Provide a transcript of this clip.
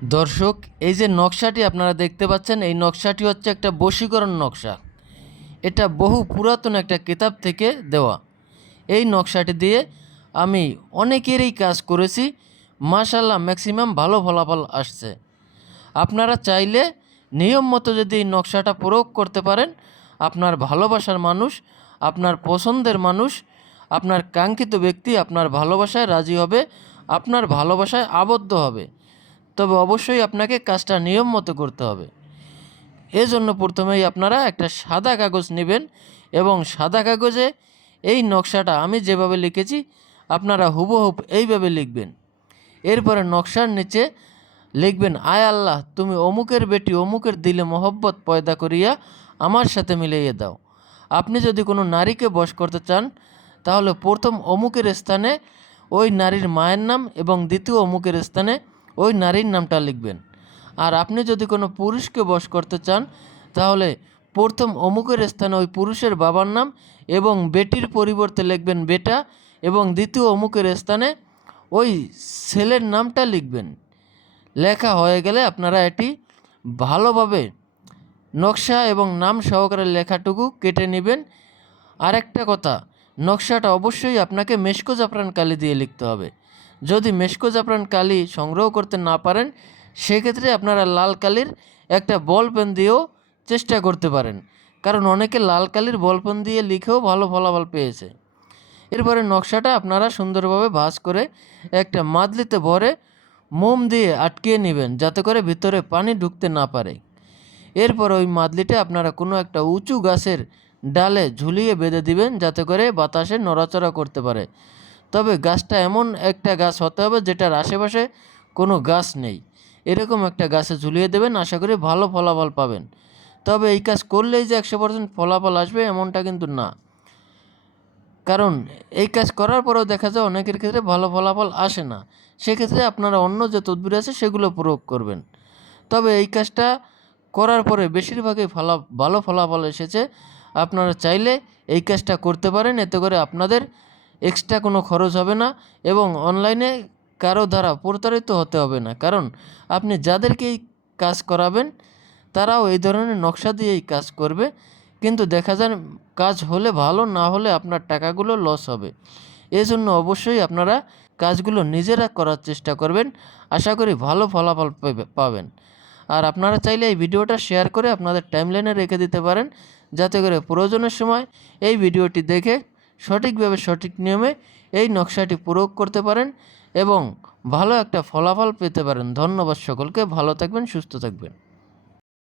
দর্শক, এই যে নকশাটি আপনারা দেখতে পাচ্ছেন, এই নকশাটি হচ্ছে একটা বশীকরণ নকশা। এটা বহু পুরাতন একটা কিতাব থেকে দেওয়া। এই নকশাটি দিয়ে আমি অনেকেরই কাজ করেছি, মাশাআল্লাহ ম্যাক্সিমাম ভালো ফলাফল আসছে। আপনারা চাইলে নিয়ম মতো যদি এই নকশাটা প্রয়োগ করতে পারেন, আপনার ভালোবাসার মানুষ, আপনার পছন্দের মানুষ, আপনার কাঙ্ক্ষিত ব্যক্তি আপনার ভালোবাসায় রাজি হবে, আপনার ভালোবাসায় আবদ্ধ হবে। তবে অবশ্যই আপনাকে কাজটা নিয়ম মতো করতে হবে। এজন্য প্রথমেই আপনারা একটা সাদা কাগজ নেবেন এবং সাদা কাগজে এই নকশাটা আমি যেভাবে লিখেছি আপনারা হুবহুব এইভাবে লিখবেন। এরপরে নকশার নিচে লিখবেন, আয় আল্লাহ, তুমি অমুকের বেটি অমুকের দিলে মোহব্বত পয়দা করিয়া আমার সাথে মিলাইয়ে দাও। আপনি যদি কোনো নারীকে বশ করতে চান তাহলে প্রথম অমুকের স্থানে ওই নারীর মায়ের নাম এবং দ্বিতীয় অমুকের স্থানে ওই নারীর নামটা লিখবেন। আর আপনি যদি কোনো পুরুষকে বশ করতে চান তাহলে প্রথম অমুকের স্থানে ওই পুরুষের বাবার নাম এবং বেটির পরিবর্তে লিখবেন বেটা, এবং দ্বিতীয় অমুকের স্থানে ওই ছেলের নামটা লিখবেন। লেখা হয়ে গেলে আপনারা এটি ভালোভাবে নকশা এবং নাম সহকারে লেখাটুকু কেটে নেবেন। আরেকটা কথা, নকশাটা অবশ্যই আপনাকে মেশকো জাফরান কালি দিয়ে লিখতে হবে। যদি মেশকো জাফরান কালি সংগ্রহ করতে না পারেন সেক্ষেত্রে আপনারা লাল কালির একটা বল পেন দিয়েও চেষ্টা করতে পারেন, কারণ অনেকে লাল কালির বল পেন দিয়ে লিখেও ভালো ফলাফল পেয়েছে। এরপরে নকশাটা আপনারা সুন্দরভাবে ভাঁজ করে একটা মাদলিতে ভরে মোম দিয়ে আটকিয়ে নেবেন যাতে করে ভিতরে পানি ঢুকতে না পারে। এরপর ওই মাদলিটা আপনারা কোনো একটা উঁচু গাছের ডালে ঝুলিয়ে বেঁধে দিবেন যাতে করে বাতাসে নড়াচড়া করতে পারে। তবে গাছটা এমন একটা গাছ হতে হবে যেটার আশেপাশে কোনো গাছ নেই, এরকম একটা গাছে ঝুলিয়ে দেবেন, আশা করি ভালো ফলাফল পাবেন। তবে এই কাজ করলেই যে 100% ফলাফল আসবে এমনটা কিন্তু না, কারণ এই কাজ করার পরেও দেখা যায় অনেকের ক্ষেত্রে ভালো ফলাফল আসে না। সেক্ষেত্রে আপনারা অন্য যে তদবির আছে সেগুলো প্রয়োগ করবেন। তবে এই কাজটা করার পরে বেশিরভাগই ভালো ফলাফল এসেছে। আপনারা চাইলে এই কাজটা করতে পারেন, এতে করে আপনাদের এক্সট্রা কোনো খরচ হবে না এবং অনলাইনে কারো দ্বারা প্রতারিত হতে হবে না, কারণ আপনি যাদেরকে এই কাজ করাবেন তারাও এই ধরনের নকশা দিয়ে এই কাজ করবে। কিন্তু দেখা যায় কাজ হলে ভালো, না হলে আপনার টাকাগুলো লস হবে। এজন্য অবশ্যই আপনারা কাজগুলো নিজেরা করার চেষ্টা করবেন, আশা করি ভালো ফলাফল পাবেন। আর আপনারা চাইলে এই ভিডিওটা শেয়ার করে আপনাদের টাইমলাইনে রেখে দিতে পারেন, যাতে করে প্রয়োজনের সময় এই ভিডিওটি দেখে সঠিকভাবে সঠিক নিয়মে এই নকশাটি প্রয়োগ করতে পারেন এবং ভালো একটা ফলাফল পেতে পারেন। ধন্যবাদ সকলকে, ভালো থাকবেন, সুস্থ থাকবেন।